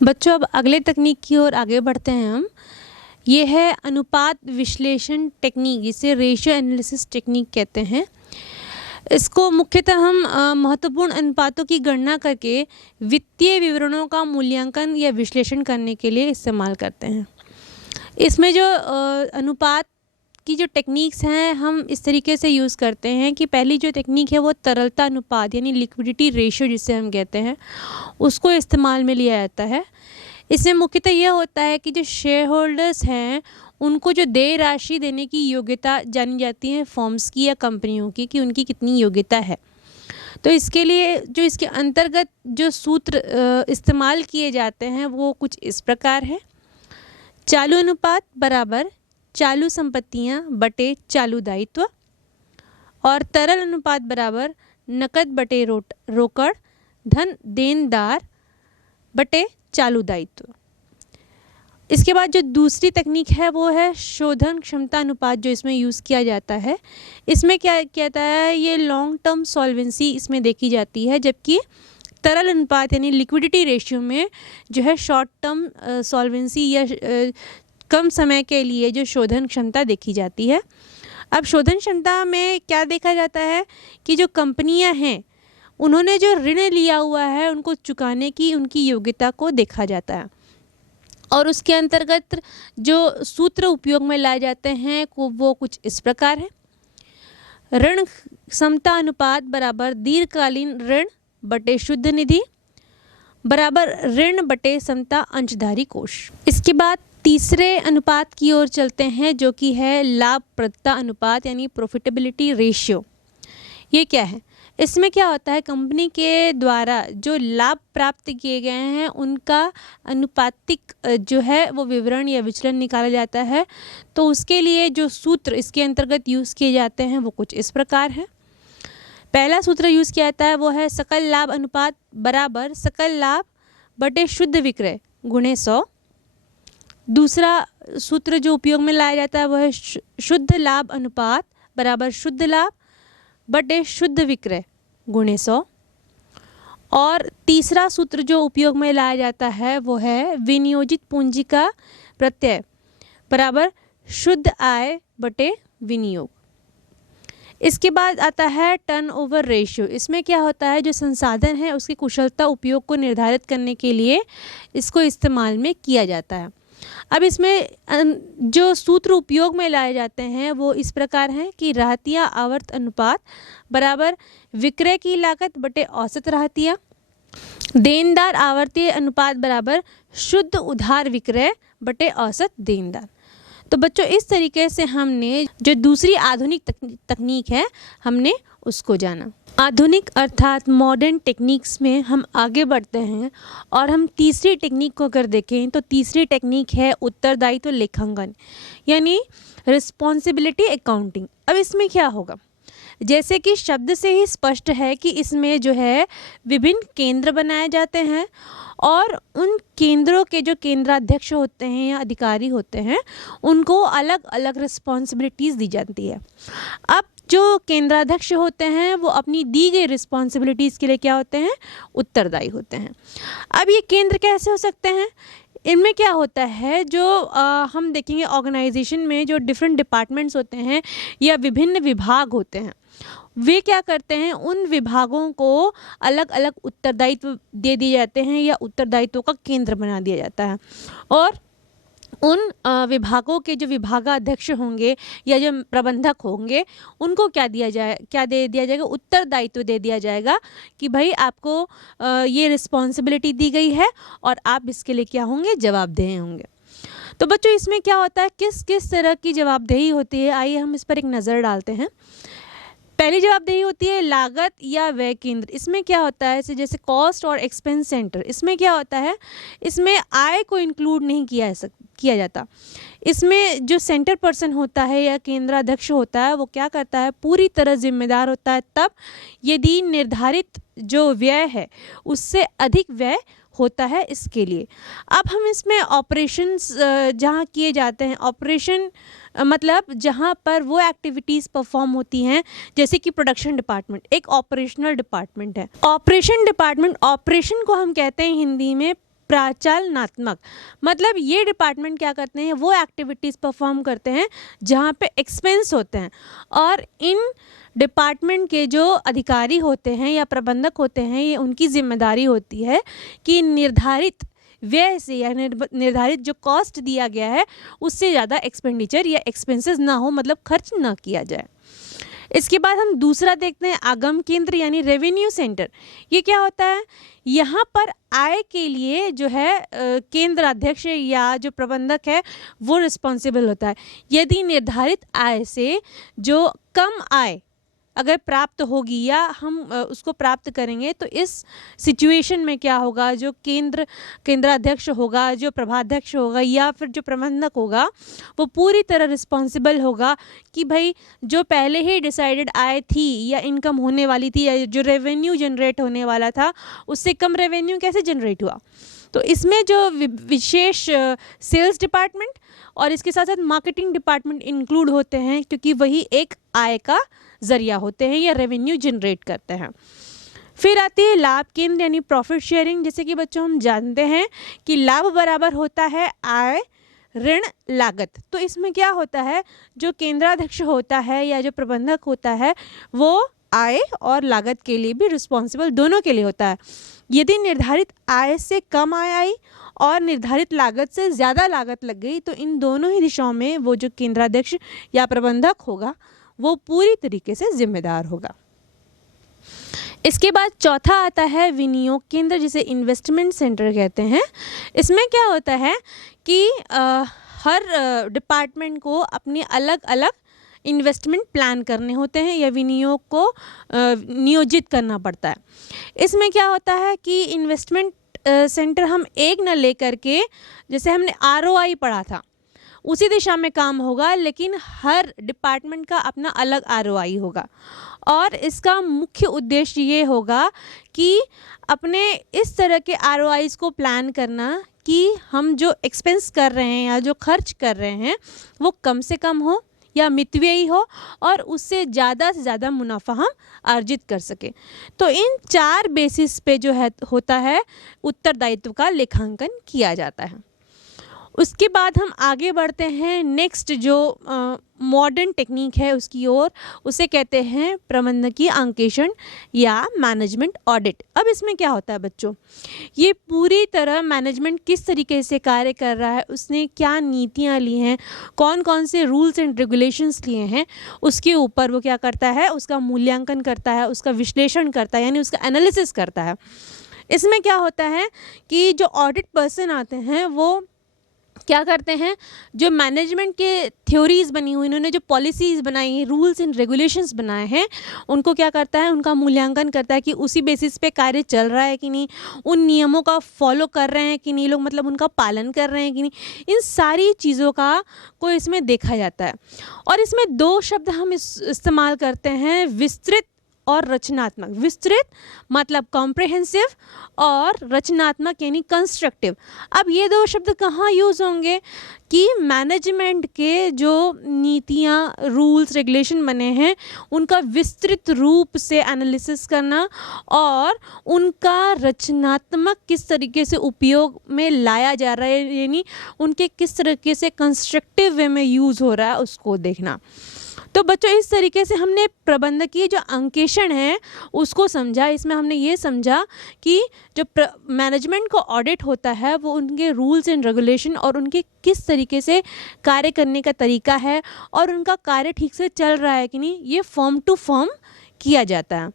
बच्चों, अब अगले तकनीक की ओर आगे बढ़ते हैं हम। ये है अनुपात विश्लेषण टेक्निक, जिसे रेशियो एनालिसिस टेक्निक कहते हैं। इसको मुख्यतः हम महत्वपूर्ण अनुपातों की गणना करके वित्तीय विवरणों का मूल्यांकन या विश्लेषण करने के लिए इस्तेमाल करते हैं। इसमें जो अनुपात की जो टेक्निक्स हैं, हम इस तरीके से यूज़ करते हैं कि पहली जो टेक्निक है वो तरलता अनुपात यानी लिक्विडिटी रेशियो जिसे हम कहते हैं, उसको इस्तेमाल में लिया जाता है। इसमें मुख्यतः यह होता है कि जो शेयर होल्डर्स हैं उनको जो देय राशि देने की योग्यता जानी जाती है फर्म्स की या कंपनियों की, कि उनकी कितनी योग्यता है। तो इसके लिए जो इसके अंतर्गत जो सूत्र इस्तेमाल किए जाते हैं वो कुछ इस प्रकार है। चालू अनुपात बराबर चालू संपत्तियां बटे चालू दायित्व, और तरल अनुपात बराबर नकद बटे रोकड़ धन देनदार बटे चालू दायित्व। इसके बाद जो दूसरी तकनीक है वो है शोधन क्षमता अनुपात, जो इसमें यूज़ किया जाता है। इसमें क्या कहता है, ये लॉन्ग टर्म सॉल्वेंसी इसमें देखी जाती है, जबकि तरल अनुपात यानी लिक्विडिटी रेशियो में जो है शॉर्ट टर्म सॉल्वेंसी या कम समय के लिए जो शोधन क्षमता देखी जाती है। अब शोधन क्षमता में क्या देखा जाता है कि जो कंपनियां हैं उन्होंने जो ऋण लिया हुआ है उनको चुकाने की उनकी योग्यता को देखा जाता है, और उसके अंतर्गत जो सूत्र उपयोग में लाए जाते हैं वो कुछ इस प्रकार है। ऋण क्षमता अनुपात बराबर दीर्घकालीन ऋण बटे शुद्ध निधि बराबर ऋण बटे समता अंशधारी कोष। इसके बाद तीसरे अनुपात की ओर चलते हैं, जो कि है लाभप्रदता अनुपात यानी प्रॉफिटेबिलिटी रेशियो। ये क्या है? इसमें क्या होता है, कंपनी के द्वारा जो लाभ प्राप्त किए गए हैं उनका अनुपातिक जो है वो विवरण या विचलन निकाला जाता है। तो उसके लिए जो सूत्र इसके अंतर्गत यूज़ किए जाते हैं वो कुछ इस प्रकार है। पहला सूत्र यूज़ किया जाता है वो है सकल लाभ अनुपात बराबर सकल लाभ बटे शुद्ध विक्रय गुणे 100। दूसरा सूत्र जो उपयोग में लाया जाता है वो है शुद्ध लाभ अनुपात बराबर शुद्ध लाभ बटे शुद्ध विक्रय गुणे 100। और तीसरा सूत्र जो उपयोग में लाया जाता है वो है विनियोजित पूंजी का प्रत्यय बराबर शुद्ध आय बटे विनियोग। इसके बाद आता है टर्नओवर रेशियो। इसमें क्या होता है, जो संसाधन है उसकी कुशलता उपयोग को निर्धारित करने के लिए इसको इस्तेमाल में किया जाता है। अब इसमें जो सूत्र उपयोग में लाए जाते हैं वो इस प्रकार हैं कि राहतिया आवर्त अनुपात बराबर विक्रय की लागत बटे औसत राहतिया, देनदार आवर्तीय अनुपात बराबर शुद्ध उधार विक्रय बटे औसत देनदार। तो बच्चों, इस तरीके से हमने जो दूसरी आधुनिक तकनीक है हमने उसको जाना। आधुनिक अर्थात मॉडर्न टेक्निक्स में हम आगे बढ़ते हैं और हम तीसरी टेक्निक को अगर देखें तो तीसरी टेक्निक है उत्तरदायित्व लेखांकन यानी रिस्पॉन्सिबिलिटी अकाउंटिंग। अब इसमें क्या होगा, जैसे कि शब्द से ही स्पष्ट है कि इसमें जो है विभिन्न केंद्र बनाए जाते हैं और उन केंद्रों के जो केंद्राध्यक्ष होते हैं या अधिकारी होते हैं उनको अलग अलग रिस्पॉन्सिबिलिटीज़ दी जाती है। अब जो केंद्राध्यक्ष होते हैं वो अपनी दी गई रिस्पॉन्सिबिलिटीज़ के लिए क्या होते हैं, उत्तरदायी होते हैं। अब ये केंद्र कैसे हो सकते हैं, इनमें क्या होता है, जो हम देखेंगे ऑर्गेनाइजेशन में जो डिफरेंट डिपार्टमेंट्स होते हैं या विभिन्न विभाग होते हैं, वे क्या करते हैं, उन विभागों को अलग अलग उत्तरदायित्व दे दिए जाते हैं या उत्तरदायित्व का केंद्र बना दिया जाता है। और उन विभागों के जो विभागाध्यक्ष होंगे या जो प्रबंधक होंगे उनको क्या दे दिया जाएगा, उत्तरदायित्व दे दिया जाएगा कि भाई आपको ये रिस्पॉन्सिबिलिटी दी गई है और आप इसके लिए क्या होंगे, जवाबदेह होंगे। तो बच्चों, इसमें क्या होता है, किस किस तरह की जवाबदेही होती है, आइए हम इस पर एक नज़र डालते हैं। पहली जवाबदेही होती है लागत या व्यय केंद्र। इसमें क्या होता है, जैसे कॉस्ट और एक्सपेंस सेंटर, इसमें क्या होता है, इसमें आय को इंक्लूड नहीं किया जाता। इसमें जो सेंटर पर्सन होता है या केंद्राध्यक्ष होता है वो क्या करता है, पूरी तरह जिम्मेदार होता है तब यदि निर्धारित जो व्यय है उससे अधिक व्यय होता है इसके लिए। अब हम इसमें ऑपरेशंस जहाँ किए जाते हैं, ऑपरेशन मतलब जहाँ पर वो एक्टिविटीज़ परफॉर्म होती हैं, जैसे कि प्रोडक्शन डिपार्टमेंट एक ऑपरेशनल डिपार्टमेंट है। ऑपरेशन डिपार्टमेंट, ऑपरेशन को हम कहते हैं हिंदी में प्राचालनात्मक, मतलब ये डिपार्टमेंट क्या करते हैं, वो एक्टिविटीज़ परफॉर्म करते हैं जहाँ पे एक्सपेंस होते हैं। और इन डिपार्टमेंट के जो अधिकारी होते हैं या प्रबंधक होते हैं, ये उनकी जिम्मेदारी होती है कि निर्धारित व्यय से या निर्धारित जो कॉस्ट दिया गया है उससे ज़्यादा एक्सपेंडिचर या एक्सपेंसेस ना हो, मतलब खर्च ना किया जाए। इसके बाद हम दूसरा देखते हैं आगम केंद्र यानी रेवेन्यू सेंटर। ये क्या होता है, यहाँ पर आय के लिए जो है केंद्र अध्यक्ष या जो प्रबंधक है वो रिस्पॉन्सिबल होता है। यदि निर्धारित आय से जो कम आय अगर प्राप्त होगी या हम उसको प्राप्त करेंगे, तो इस सिचुएशन में क्या होगा, जो केंद्राध्यक्ष होगा, जो प्रभाध्यक्ष होगा या फिर जो प्रबंधक होगा, वो पूरी तरह रिस्पॉन्सिबल होगा कि भाई जो पहले ही डिसाइडेड आय थी या इनकम होने वाली थी या जो रेवेन्यू जनरेट होने वाला था उससे कम रेवेन्यू कैसे जनरेट हुआ। तो इसमें जो विशेष सेल्स डिपार्टमेंट और इसके साथ साथ मार्केटिंग डिपार्टमेंट इंक्लूड होते हैं, क्योंकि वही एक आय का ज़रिया होते हैं या रेवेन्यू जनरेट करते हैं। फिर आती है लाभ केंद्र यानी प्रॉफिट शेयरिंग। जैसे कि बच्चों हम जानते हैं कि लाभ बराबर होता है आय ऋण लागत। तो इसमें क्या होता है, जो केंद्राध्यक्ष होता है या जो प्रबंधक होता है वो आय और लागत के लिए भी रिस्पॉन्सिबल, दोनों के लिए होता है। यदि निर्धारित आय से कम आय आई और निर्धारित लागत से ज़्यादा लागत लग गई, तो इन दोनों ही दिशाओं में वो जो केंद्राध्यक्ष या प्रबंधक होगा वो पूरी तरीके से जिम्मेदार होगा। इसके बाद चौथा आता है विनियोग केंद्र, जिसे इन्वेस्टमेंट सेंटर कहते हैं। इसमें क्या होता है कि हर डिपार्टमेंट को अपनी अलग अलग इन्वेस्टमेंट प्लान करने होते हैं या विनियोग को नियोजित करना पड़ता है। इसमें क्या होता है कि इन्वेस्टमेंट सेंटर हम एक न लेकर के, जैसे हमने ROI पढ़ा था उसी दिशा में काम होगा, लेकिन हर डिपार्टमेंट का अपना अलग ROI होगा। और इसका मुख्य उद्देश्य ये होगा कि अपने इस तरह के ROIs को प्लान करना कि हम जो एक्सपेंस कर रहे हैं या जो खर्च कर रहे हैं वो कम से कम हो या मितव्ययी हो और उससे ज़्यादा से ज़्यादा मुनाफा हम अर्जित कर सकें। तो इन 4 बेसिस पे जो है होता है उत्तरदायित्व का लेखांकन किया जाता है। उसके बाद हम आगे बढ़ते हैं नेक्स्ट जो मॉडर्न टेक्निक है उसकी ओर, उसे कहते हैं प्रबंधकीय अंकेक्षण या मैनेजमेंट ऑडिट। अब इसमें क्या होता है बच्चों, ये पूरी तरह मैनेजमेंट किस तरीके से कार्य कर रहा है, उसने क्या नीतियाँ ली हैं, कौन कौन से रूल्स एंड रेगुलेशंस लिए हैं, उसके ऊपर वो क्या करता है, उसका मूल्यांकन करता है, उसका विश्लेषण करता है, यानी उसका एनालिसिस करता है। इसमें क्या होता है कि जो ऑडिट पर्सन आते हैं वो क्या करते हैं, जो मैनेजमेंट के थ्योरीज बनी हुई, इन्होंने जो पॉलिसीज़ बनाई हैं, रूल्स एंड रेगुलेशंस बनाए हैं, उनको क्या करता है, उनका मूल्यांकन करता है कि उसी बेसिस पे कार्य चल रहा है कि नहीं, उन नियमों का फॉलो कर रहे हैं कि नहीं लोग, मतलब उनका पालन कर रहे हैं कि नहीं। इन सारी चीज़ों को इसमें देखा जाता है। और इसमें 2 शब्द हम इस्तेमाल करते हैं, विस्तृत और रचनात्मक। विस्तृत मतलब कॉम्प्रिहेंसिव और रचनात्मक यानी कंस्ट्रक्टिव। अब ये 2 शब्द कहाँ यूज़ होंगे कि मैनेजमेंट के जो नीतियाँ, रूल्स, रेगुलेशन बने हैं उनका विस्तृत रूप से एनालिसिस करना और उनका रचनात्मक किस तरीके से उपयोग में लाया जा रहा है, यानी उनके किस तरीके से कंस्ट्रक्टिव वे में यूज़ हो रहा है उसको देखना। तो बच्चों इस तरीके से हमने प्रबंधकीय जो अंकेक्षण है उसको समझा। इसमें हमने ये समझा कि जो मैनेजमेंट को ऑडिट होता है वो उनके रूल्स एंड रेगुलेशन और उनके किस तरीके से कार्य करने का तरीका है और उनका कार्य ठीक से चल रहा है कि नहीं, ये फॉर्म टू फॉर्म किया जाता है।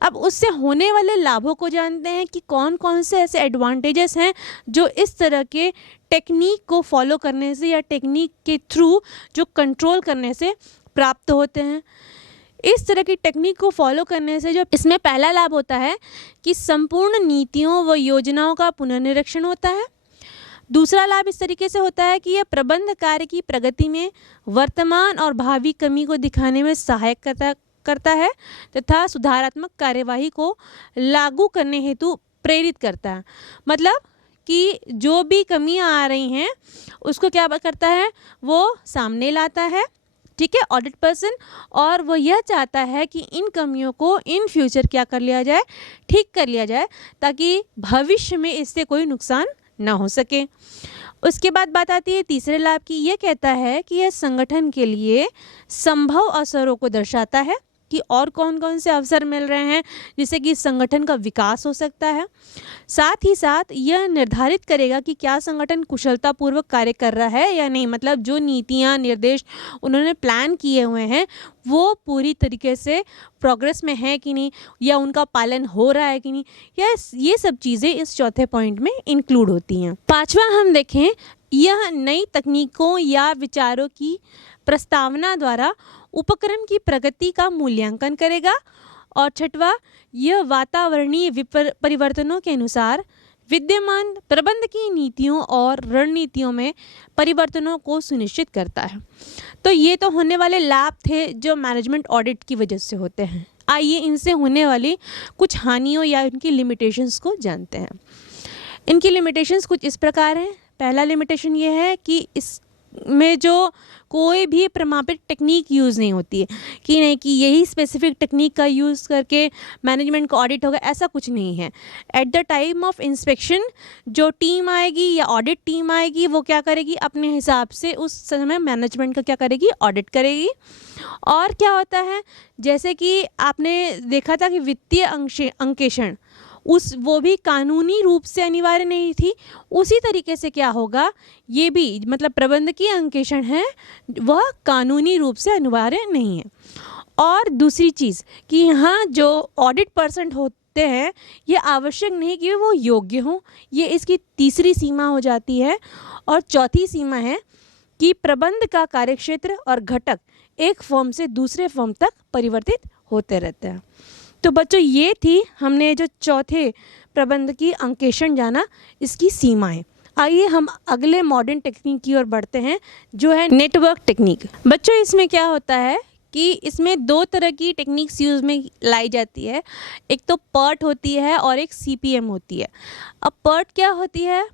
अब उससे होने वाले लाभों को जानते हैं कि कौन कौन से ऐसे एडवांटेजेस हैं जो इस तरह के टेक्निक को फॉलो करने से या टेक्निक के थ्रू जो कंट्रोल करने से प्राप्त होते हैं। इस तरह की टेक्निक को फॉलो करने से जो इसमें पहला लाभ होता है कि संपूर्ण नीतियों व योजनाओं का पुनर्निरीक्षण होता है। दूसरा लाभ इस तरीके से होता है कि यह प्रबंध कार्य की प्रगति में वर्तमान और भावी कमी को दिखाने में सहायक करता है तथा सुधारात्मक कार्यवाही को लागू करने हेतु प्रेरित करता है। मतलब कि जो भी कमियां आ रही हैं उसको क्या करता है, वो सामने लाता है, ठीक है, ऑडिट पर्सन, और वो यह चाहता है कि इन कमियों को इन फ्यूचर क्या कर लिया जाए, ठीक कर लिया जाए, ताकि भविष्य में इससे कोई नुकसान ना हो सके। उसके बाद बात आती है तीसरे लाभ की। ये कहता है कि यह संगठन के लिए संभव अवसरों को दर्शाता है कि और कौन कौन से अवसर मिल रहे हैं जिससे कि संगठन का विकास हो सकता है। साथ ही साथ यह निर्धारित करेगा कि क्या संगठन कुशलतापूर्वक कार्य कर रहा है या नहीं, मतलब जो नीतियाँ निर्देश उन्होंने प्लान किए हुए हैं वो पूरी तरीके से प्रोग्रेस में है कि नहीं, या उनका पालन हो रहा है कि नहीं, या ये सब चीज़ें इस चौथे पॉइंट में इंक्लूड होती हैं। पांचवा हम देखें, यह नई तकनीकों या विचारों की प्रस्तावना द्वारा उपक्रम की प्रगति का मूल्यांकन करेगा। और छठवा, यह वातावरणीय परिवर्तनों के अनुसार विद्यमान प्रबंधकीय नीतियों और रणनीतियों में परिवर्तनों को सुनिश्चित करता है। तो ये तो होने वाले लाभ थे जो मैनेजमेंट ऑडिट की वजह से होते हैं। आइए इनसे होने वाली कुछ हानियों या इनकी लिमिटेशंस को जानते हैं। इनकी लिमिटेशंस कुछ इस प्रकार हैं। पहला लिमिटेशन ये है कि इसमें जो कोई भी प्रमाणित टेक्निक यूज़ नहीं होती है कि नहीं कि यही स्पेसिफिक टेक्निक का यूज़ करके मैनेजमेंट का ऑडिट होगा, ऐसा कुछ नहीं है। At the time of inspection जो टीम आएगी या ऑडिट टीम आएगी वो क्या करेगी, अपने हिसाब से उस समय मैनेजमेंट का क्या करेगी, ऑडिट करेगी। और क्या होता है, जैसे कि आपने देखा था कि वित्तीय अंकेक्षण वो भी कानूनी रूप से अनिवार्य नहीं थी, उसी तरीके से क्या होगा, ये भी मतलब प्रबंधकीय अंकेक्षण है वह कानूनी रूप से अनिवार्य नहीं है। और दूसरी चीज़ कि यहाँ जो ऑडिट पर्सन होते हैं ये आवश्यक नहीं कि वो योग्य हों, ये इसकी तीसरी सीमा हो जाती है। और चौथी सीमा है कि प्रबंध का कार्यक्षेत्र और घटक एक फर्म से दूसरे फर्म तक परिवर्तित होते रहते हैं। तो बच्चों ये थी हमने जो चौथे प्रबंधकीय अंकेक्षण जाना, इसकी सीमाएं। आइए हम अगले मॉडर्न टेक्निक की ओर बढ़ते हैं जो है नेटवर्क टेक्निक। बच्चों इसमें क्या होता है कि इसमें दो तरह की टेक्निक्स यूज़ में लाई जाती है। एक तो PERT होती है और एक CPM होती है। अब PERT क्या होती है,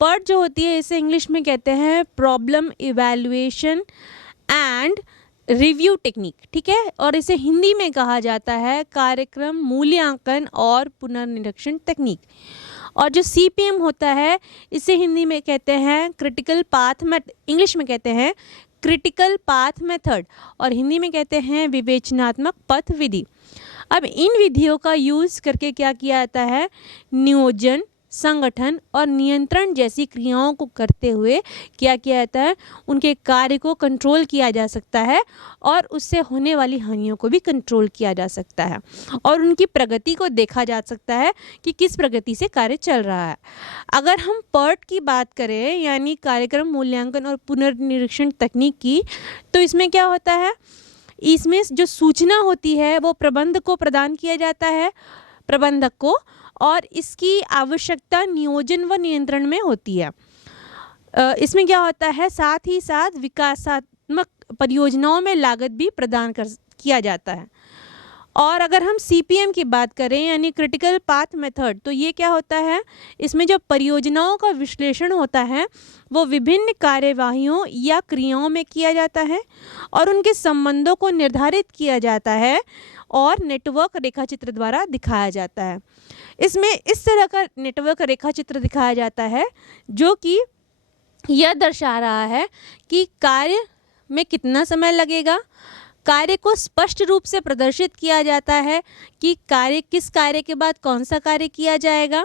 PERT जो होती है इसे इंग्लिश में कहते हैं problem evaluation and review technique, ठीक है। और इसे हिंदी में कहा जाता है कार्यक्रम मूल्यांकन और पुनर्निरीक्षण टेक्निक। और जो CPM होता है इसे हिंदी में कहते हैं क्रिटिकल पाथ मेथड, इंग्लिश में कहते हैं क्रिटिकल पाथ मेथड और हिंदी में कहते हैं विवेचनात्मक पथ विधि। अब इन विधियों का यूज़ करके क्या किया जाता है, नियोजन, संगठन और नियंत्रण जैसी क्रियाओं को करते हुए क्या किया जाता है, उनके कार्य को कंट्रोल किया जा सकता है और उससे होने वाली हानियों को भी कंट्रोल किया जा सकता है और उनकी प्रगति को देखा जा सकता है कि किस प्रगति से कार्य चल रहा है। अगर हम PERT की बात करें यानी कार्यक्रम मूल्यांकन और पुनर्निरीक्षण तकनीक की, तो इसमें क्या होता है, इसमें जो सूचना होती है वो प्रबंधक को प्रदान किया जाता है, प्रबंधक को, और इसकी आवश्यकता नियोजन व नियंत्रण में होती है। इसमें क्या होता है, साथ ही साथ विकासात्मक परियोजनाओं में लागत भी प्रदान किया जाता है। और अगर हम CPM की बात करें यानी क्रिटिकल पाथ मेथड, तो ये क्या होता है, इसमें जो परियोजनाओं का विश्लेषण होता है वो विभिन्न कार्यवाहियों या क्रियाओं में किया जाता है और उनके संबंधों को निर्धारित किया जाता है और नेटवर्क रेखाचित्र द्वारा दिखाया जाता है। इसमें इस तरह का नेटवर्क रेखाचित्र दिखाया जाता है जो कि यह दर्शा रहा है कि कार्य में कितना समय लगेगा, कार्य को स्पष्ट रूप से प्रदर्शित किया जाता है कि किस कार्य के बाद कौन सा कार्य किया जाएगा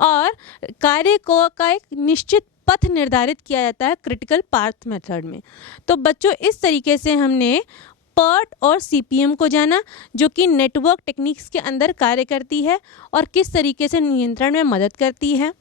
और कार्य को का एक निश्चित पथ निर्धारित किया जाता है क्रिटिकल पाथ मेथड में। तो बच्चों इस तरीके से हमने PERT और CPM को जाना जो कि नेटवर्क टेक्निक्स के अंदर कार्य करती है और किस तरीके से नियंत्रण में मदद करती है।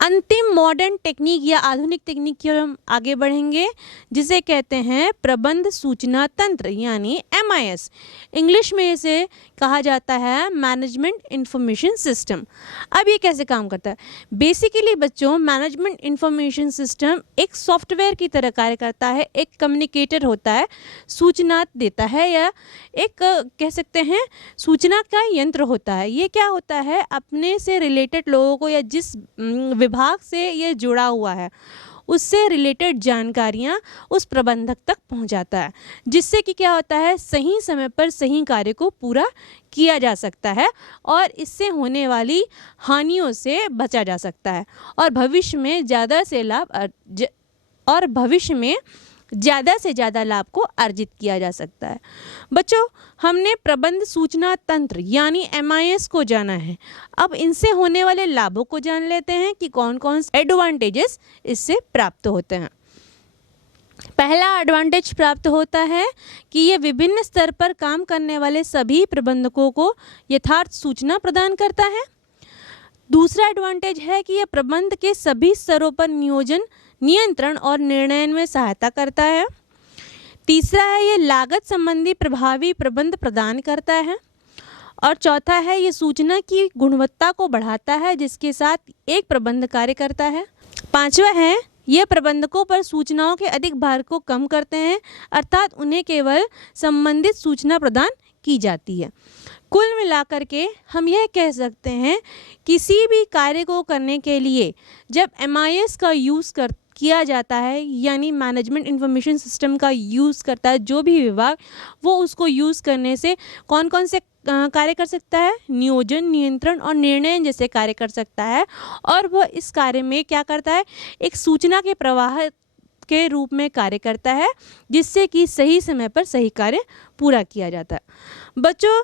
अंतिम मॉडर्न टेक्निक या आधुनिक टेक्निक की ओर हम आगे बढ़ेंगे जिसे कहते हैं प्रबंध सूचना तंत्र यानी MIS। इंग्लिश में इसे कहा जाता है मैनेजमेंट इंफॉर्मेशन सिस्टम। अब ये कैसे काम करता है, बेसिकली बच्चों मैनेजमेंट इंफॉर्मेशन सिस्टम एक सॉफ्टवेयर की तरह कार्य करता है, एक कम्युनिकेटर होता है, सूचना देता है या एक कह सकते हैं सूचना का यंत्र होता है। ये क्या होता है, अपने से रिलेटेड लोगों को या जिस विभाग से ये जुड़ा हुआ है उससे रिलेटेड जानकारियाँ उस प्रबंधक तक पहुँचाता है, जिससे कि क्या होता है, सही समय पर सही कार्य को पूरा किया जा सकता है और इससे होने वाली हानियों से बचा जा सकता है और भविष्य में ज़्यादा से ज़्यादा लाभ को अर्जित किया जा सकता है। बच्चों, हमने प्रबंध सूचना तंत्र यानी MIS को जाना है। अब इनसे होने वाले लाभों को जान लेते हैं कि कौन कौन से एडवांटेजेस इससे प्राप्त होते हैं। पहला एडवांटेज प्राप्त होता है कि ये विभिन्न स्तर पर काम करने वाले सभी प्रबंधकों को यथार्थ सूचना प्रदान करता है। दूसरा एडवांटेज है कि यह प्रबंध के सभी स्तरों पर नियोजन, नियंत्रण और निर्णय में सहायता करता है। तीसरा है, ये लागत संबंधी प्रभावी प्रबंध प्रदान करता है। और चौथा है, ये सूचना की गुणवत्ता को बढ़ाता है, जिसके साथ एक प्रबंध कार्य करता है। पांचवा है, ये प्रबंधकों पर सूचनाओं के अधिक भार को कम करते हैं, अर्थात उन्हें केवल संबंधित सूचना प्रदान की जाती है। कुल मिलाकर के हम यह कह सकते हैं, किसी भी कार्य को करने के लिए जब MIS का यूज़ किया जाता है, यानी मैनेजमेंट इंफॉर्मेशन सिस्टम का यूज़ करता है जो भी विभाग, वो उसको यूज़ करने से कौन कौन से कार्य कर सकता है, नियोजन, नियंत्रण और निर्णय जैसे कार्य कर सकता है। और वह इस कार्य में क्या करता है, एक सूचना के प्रवाह के रूप में कार्य करता है, जिससे कि सही समय पर सही कार्य पूरा किया जाता है। बच्चों,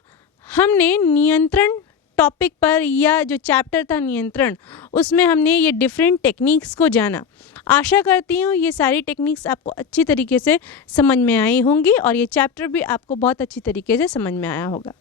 हमने नियंत्रण टॉपिक पर, या जो चैप्टर था नियंत्रण, उसमें हमने ये डिफरेंट टेक्निक्स को जाना। आशा करती हूँ ये सारी टेक्निक्स आपको अच्छी तरीके से समझ में आई होंगी और ये चैप्टर भी आपको बहुत अच्छी तरीके से समझ में आया होगा।